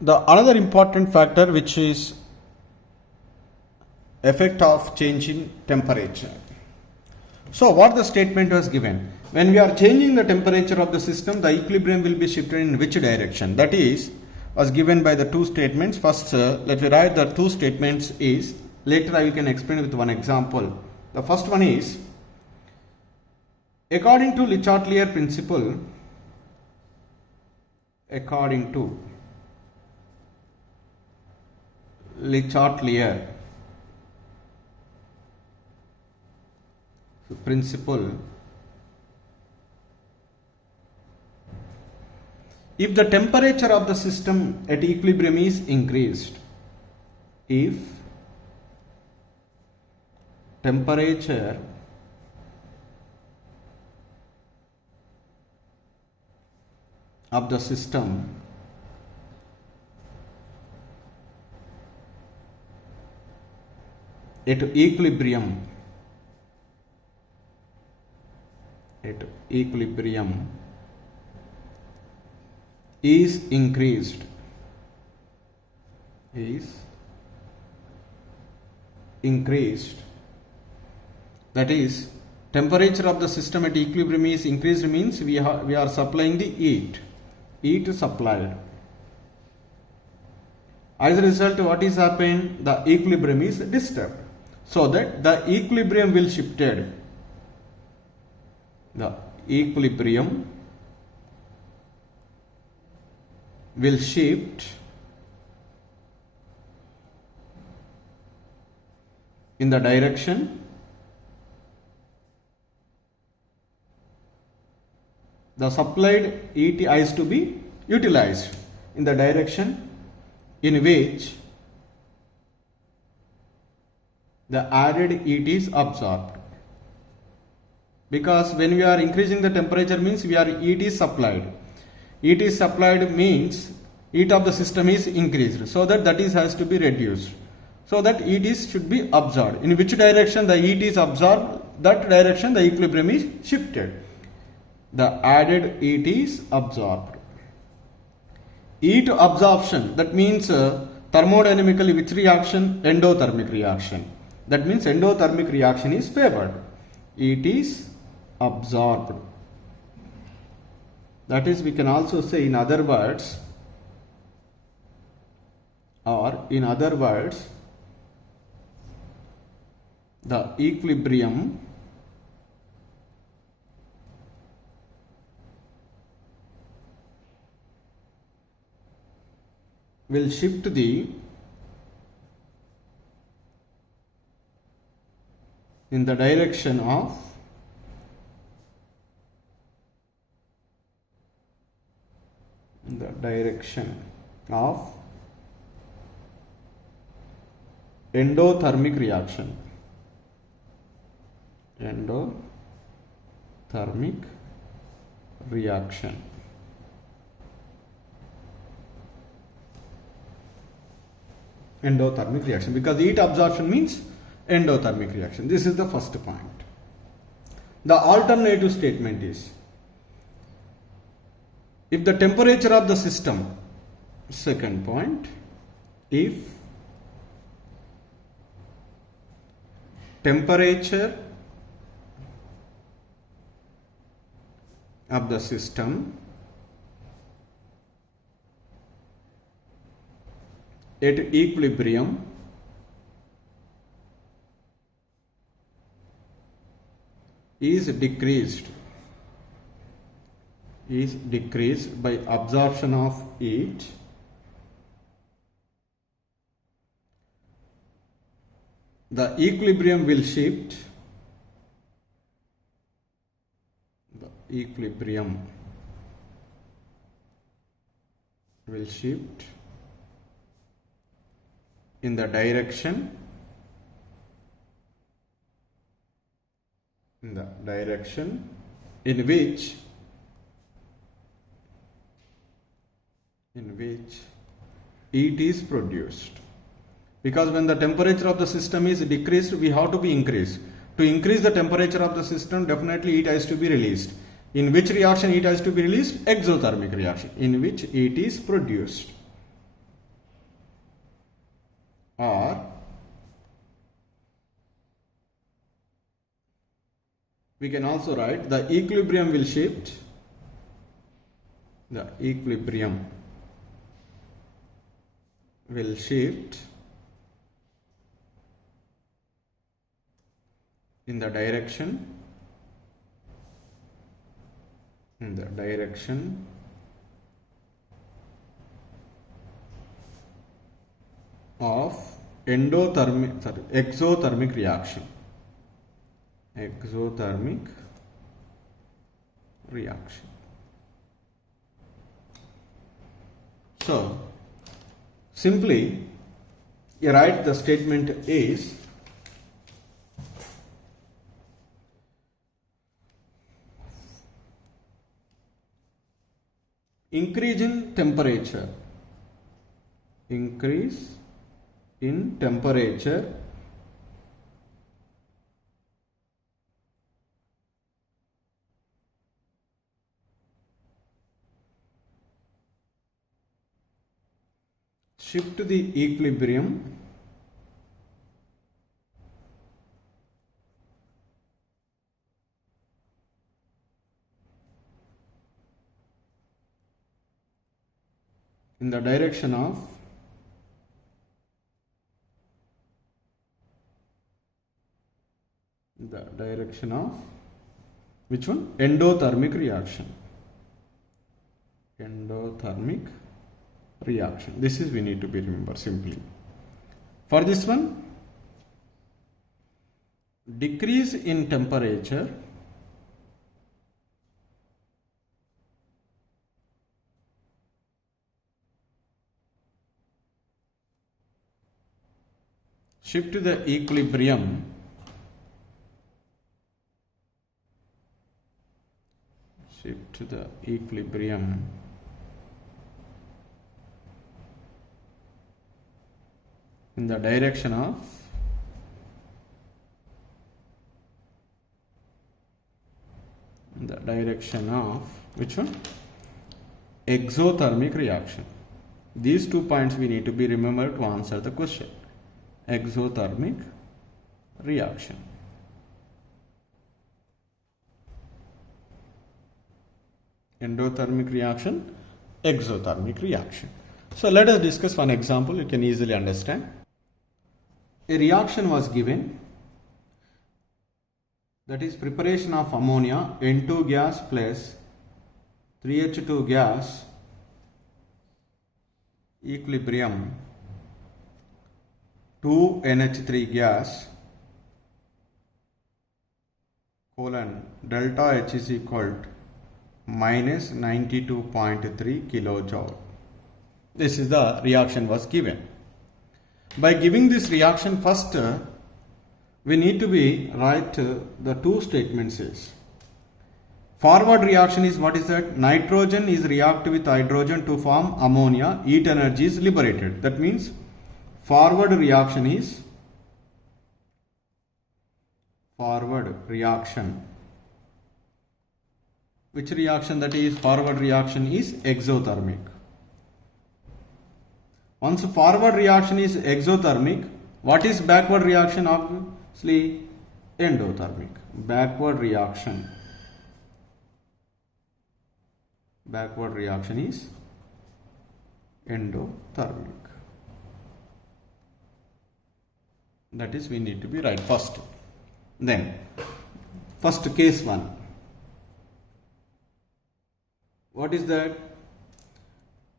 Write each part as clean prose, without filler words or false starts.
The another important factor which is effect of change in temperature. So what the statement was given? When we are changing the temperature of the system, the equilibrium will be shifted in which direction? That is was given by the two statements. First, let me write the two statements is, later I can explain with one example. The first one is, according to Le Chatelier principle, according to Le Chatelier principle, if the temperature of the system at equilibrium is increased, if temperature of the system at equilibrium is increased, that is temperature of the system at equilibrium is increased means we are supplying the heat supplied. As a result, what is happening? The equilibrium is disturbed, so that the equilibrium will shifted. The equilibrium will shift in the direction the supplied heat is to be utilized, in the direction in which the added heat is absorbed. Because when we are increasing the temperature means heat is supplied. Heat is supplied means heat of the system is increased, so that is has to be reduced, so that heat should be absorbed. In which direction the heat is absorbed, that direction the equilibrium is shifted. The added heat is absorbed. Heat absorption, that means thermodynamically which reaction? Endothermic reaction. That means endothermic reaction is favored. Heat is absorbed. That is, we can also say in other words, the equilibrium will shift in the direction of endothermic reaction. Endothermic reaction. Endothermic reaction, because heat absorption means endothermic reaction. This is the first point. The alternative statement is, if the temperature of the system, second point, if temperature of the system at equilibrium is decreased by absorption of heat, the equilibrium will shift. The equilibrium will shift in the direction in which heat is produced. Because when the temperature of the system is decreased, we have to be increased. To increase the temperature of the system, definitely heat has to be released. In which reaction heat has to be released? Exothermic reaction, in which heat is produced. or we can also write the equilibrium will shift, the equilibrium will shift in the direction of exothermic reaction. Exothermic reaction. So simply you write the statement is increase in temperature shift the equilibrium in the direction of which one? Endothermic reaction. Endothermic reaction. This is we need to be remember simply. For this one, decrease in temperature shift to the equilibrium in the direction of which one? Exothermic reaction. These 2 points we need to be remembered to answer the question. Exothermic reaction. Endothermic reaction, exothermic reaction. So let us discuss one example you can easily understand. A reaction was given, that is preparation of ammonia N2 gas plus 3H2 gas equilibrium 2NH3 gas colon delta H is equal to minus 92.3 kilojoule. This is the reaction was given. By giving this reaction first, we need to be write the two statements is. Forward reaction is what is that? Nitrogen is react with hydrogen to form ammonia, heat energy is liberated. That means forward reaction is which reaction that is forward reaction is exothermic. Once forward reaction is exothermic, what is backward reaction? Obviously endothermic. Backward reaction is endothermic. That is we need to be right first. Then first case 1. What is that?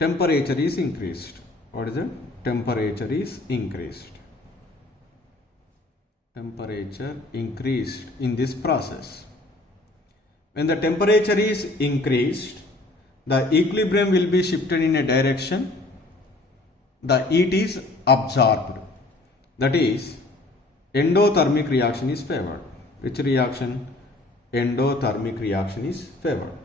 Temperature is increased. What is it? Temperature is increased. Temperature increased in this process. When the temperature is increased, the equilibrium will be shifted in a direction. The heat is absorbed. That is, endothermic reaction is favored. Which reaction? Endothermic reaction is favored.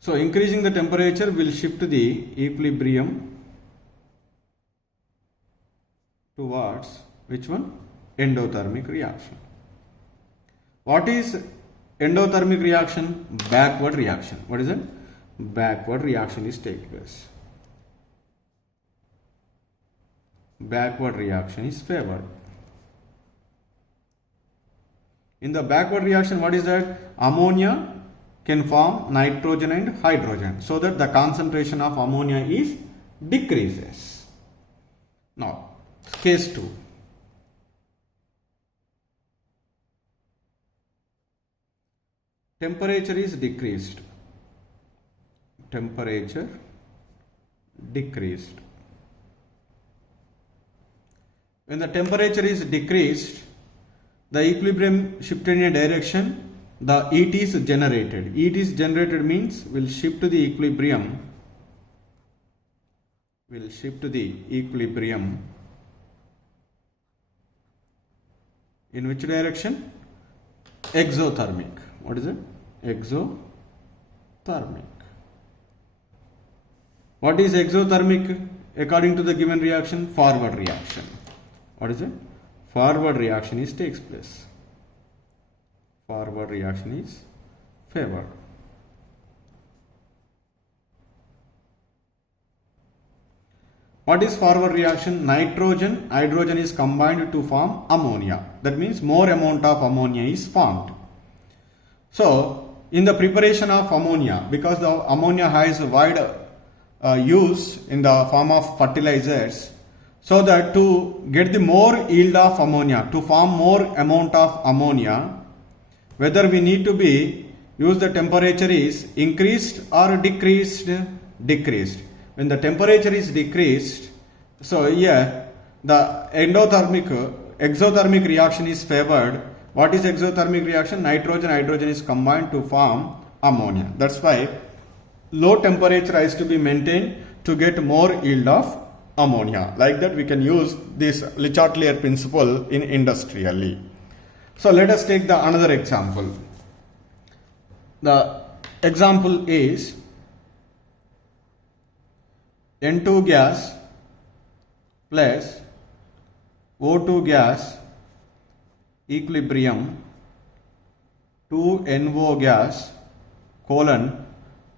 So increasing the temperature will shift the equilibrium towards which one? Endothermic reaction. What is endothermic reaction? Backward reaction. What is it? Backward reaction is taking place. backward reaction is favored. In the backward reaction, what is that? Ammonia can form nitrogen and hydrogen, so that the concentration of ammonia is decreases. Now, case 2. Temperature is decreased. Temperature decreased. When the temperature is decreased, the equilibrium shifted in a direction, the heat is generated. Heat is generated means will shift to the equilibrium. Will shift to the equilibrium. In which direction? Exothermic. What is it? Exothermic. What is exothermic according to the given reaction? Forward reaction. What is it? Forward reaction takes place. Forward reaction is favored. What is forward reaction? Nitrogen, hydrogen is combined to form ammonia. That means more amount of ammonia is formed. So, in the preparation of ammonia, because the ammonia has a wide use in the form of fertilizers, so that to get the more yield of ammonia, to form more amount of ammonia, whether we need to be use the temperature is increased or decreased? Decreased. When the temperature is decreased, so here the exothermic reaction is favored. What is exothermic reaction? Nitrogen, hydrogen is combined to form ammonia. That's why low temperature has to be maintained to get more yield of ammonia. Like that we can use this Le Chatelier principle in industrially. So let us take the another example. The example is N2 gas plus O2 gas equilibrium 2NO gas colon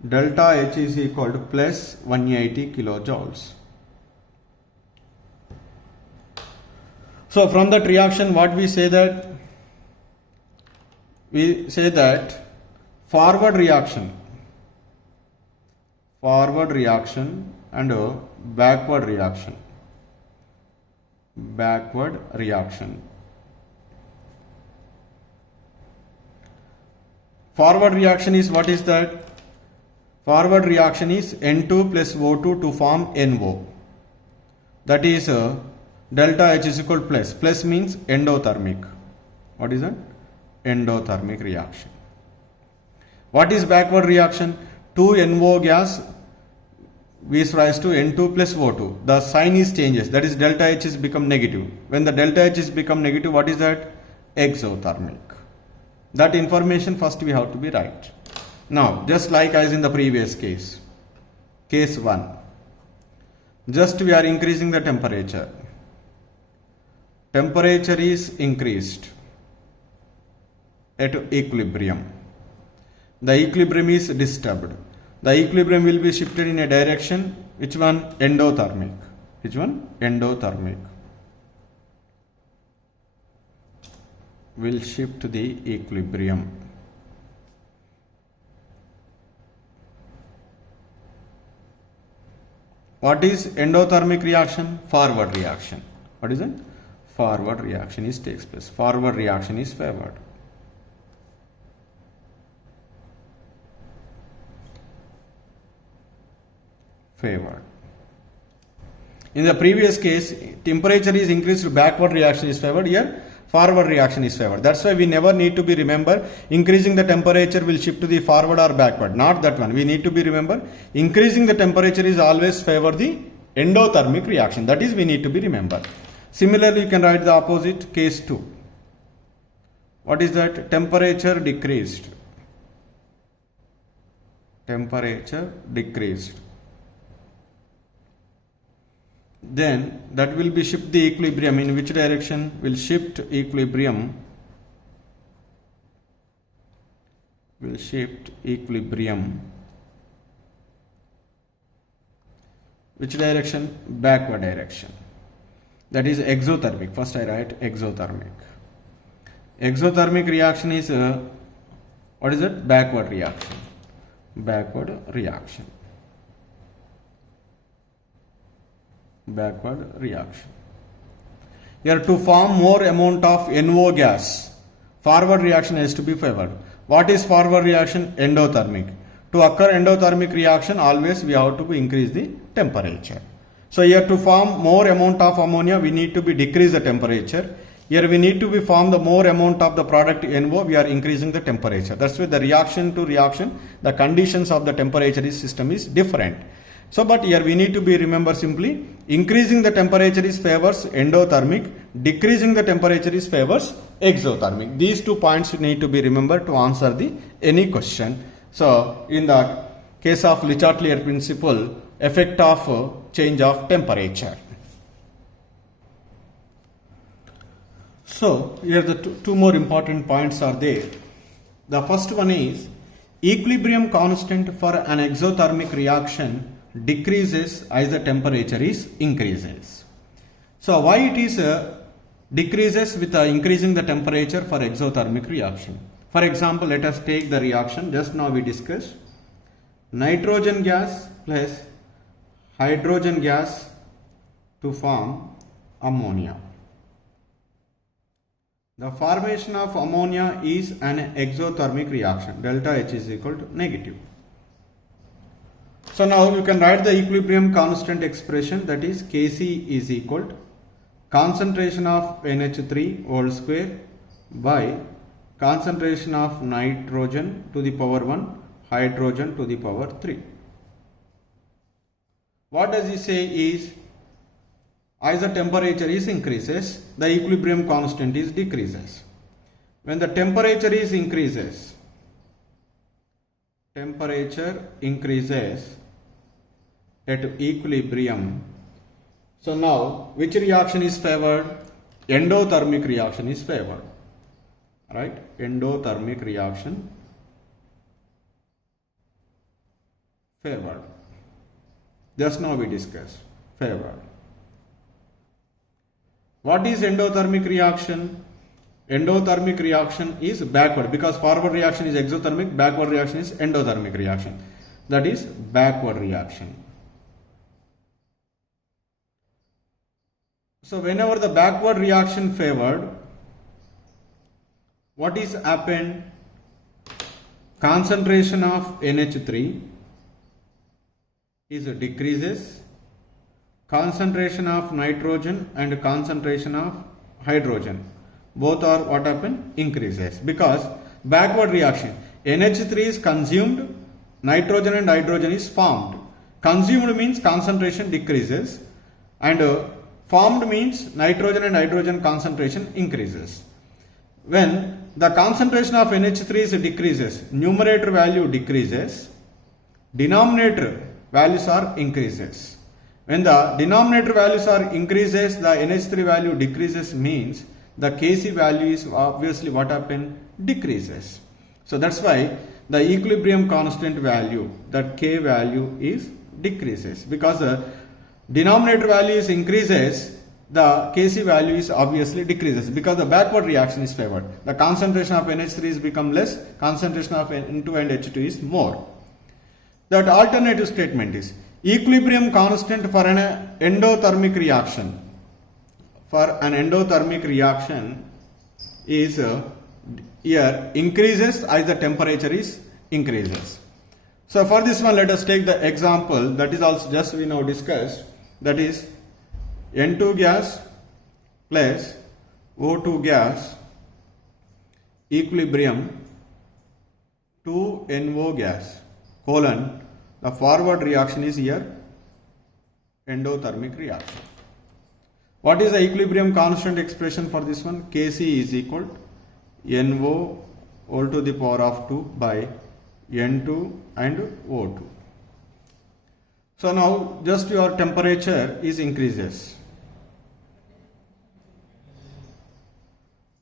delta H is equal to plus 180 kilojoules. So from that reaction, what we say that? We say that forward reaction and backward reaction. Forward reaction is what is that? Forward reaction is N2 plus O2 to form NO. That is delta H is equal to plus. Plus means endothermic. What is that? Endothermic reaction. What is backward reaction? 2NO gas gives rise to N2 plus O2. The sign is changes. That is delta H is become negative. When the delta H is become negative, what is that? Exothermic. That information first we have to be right. Now, just like as in the previous case, case 1, just we are increasing the temperature. Temperature is increased at equilibrium. The equilibrium is disturbed. The equilibrium will be shifted in a direction. Which one? Endothermic. Which one? Endothermic. Will shift to the equilibrium. What is endothermic reaction? Forward reaction. What is it? Forward reaction takes place. Forward reaction is favored. In the previous case, temperature is increased, backward reaction is favored. Here, forward reaction is favored. That's why we never need to be remember increasing the temperature will shift to the forward or backward. Not that one. We need to be remember increasing the temperature is always favor the endothermic reaction. That is we need to be remember. Similarly, you can write the opposite, case 2. What is that? Temperature decreased. Temperature decreased. Then that will be shift the equilibrium. In which direction? Will shift equilibrium. Will shift equilibrium. Which direction? Backward direction. that is exothermic. First I write exothermic. Exothermic reaction is what is it? Backward reaction. Backward reaction. Backward reaction. Here to form more amount of NO gas, forward reaction has to be favored. What is forward reaction? Endothermic. To occur endothermic reaction, always we have to increase the temperature. So here to form more amount of ammonia, we need to be decrease the temperature. Here we need to be form the more amount of the product NO, we are increasing the temperature. That's why the reaction to reaction, the conditions of the temperature system is different. So but here we need to be remember simply increasing the temperature is favors endothermic, decreasing the temperature is favors exothermic. These 2 points you need to be remembered to answer the any question. So in the case of Le Chatelier principle, effect of change of temperature. So here the two more important points are there. The first one is equilibrium constant for an exothermic reaction decreases as the temperature is increases. So why it is decreases with increasing the temperature for exothermic reaction? For example, let us take the reaction just now we discussed. Nitrogen gas plus hydrogen gas to form ammonia. The formation of ammonia is an exothermic reaction. Delta H is equal to negative. So now you can write the equilibrium constant expression, that is Kc is equal to concentration of NH3 whole square by concentration of nitrogen to the power 1, hydrogen to the power 3. What does he say is, as the temperature is increases, the equilibrium constant is decreases. When the temperature is increases, temperature increases at equilibrium. So now which reaction is favored? Endothermic reaction is favored. Right? Endothermic reaction favored. Just now we discussed favored. What is endothermic reaction? Endothermic reaction is backward, because forward reaction is exothermic, backward reaction is endothermic reaction. That is backward reaction. So whenever the backward reaction favored, what is happened? Concentration of NH3 is decreases, concentration of nitrogen and concentration of hydrogen, both are what happen? Increases, because backward reaction, NH3 is consumed, nitrogen and hydrogen is formed. Consumed means concentration decreases, and formed means nitrogen and hydrogen concentration increases. When the concentration of NH3 is decreases, numerator value decreases, denominator values are increases. When the denominator values are increases, the NH3 value decreases means the Kc value is obviously what happen? Decreases. So that's why the equilibrium constant value, that K value is decreases, because the denominator value is increases, the Kc value is obviously decreases, because the backward reaction is favored. The concentration of NH3 is become less, concentration of N2 and H2 is more. That alternative statement is equilibrium constant for an endothermic reaction. For an endothermic reaction is here increases as the temperature is increases. So for this one, let us take the example that is also just we now discussed, that is N2 gas plus O2 gas equilibrium to NO gas colon, the forward reaction is here endothermic reaction. What is the equilibrium constant expression for this one? Kc is equal to NO all to the power of 2 by N2 and O2. So now just your temperature is increases.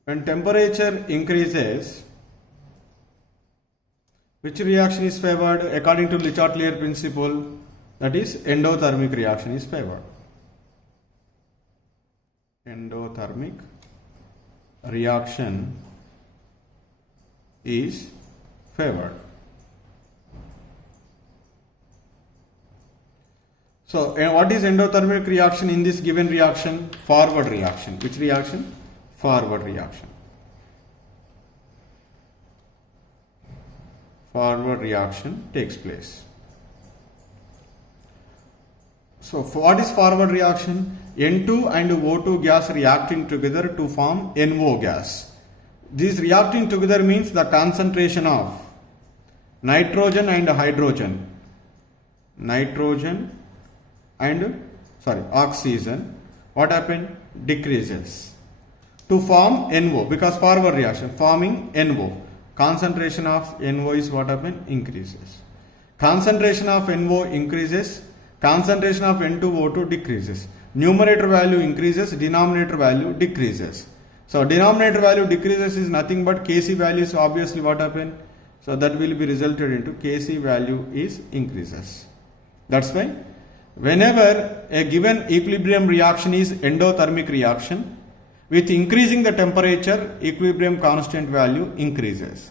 When temperature increases, which reaction is favored? According to Le Chatelier principle, that is endothermic reaction is favored. endothermic reaction is favored. So what is endothermic reaction in this given reaction? Forward reaction. Which reaction? Forward reaction. Forward reaction takes place. So what is forward reaction? N2 and O2 gas reacting together to form NO gas. This reacting together means the concentration of nitrogen and hydrogen, oxygen, what happened? Decreases to form NO, because forward reaction forming NO. Concentration of NO is what happened? Increases. Concentration of NO increases, concentration of N2O2 decreases. Numerator value increases, denominator value decreases. So denominator value decreases is nothing but Kc values, obviously what happened? So that will be resulted into Kc value is increases. That's why whenever a given equilibrium reaction is endothermic reaction, with increasing the temperature, equilibrium constant value increases.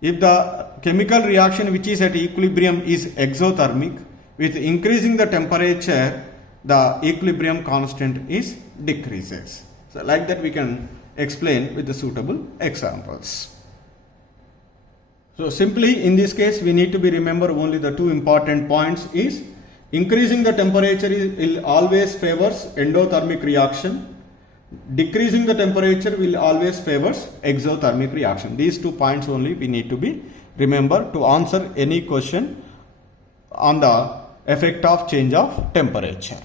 If the chemical reaction which is at equilibrium is exothermic, with increasing the temperature, the equilibrium constant is decreases. So like that we can explain with the suitable examples. So simply in this case we need to be remember only the two important points is increasing the temperature will always favors endothermic reaction. Decreasing the temperature will always favors exothermic reaction. These 2 points only we need to be remember to answer any question on the effect of change of temperature.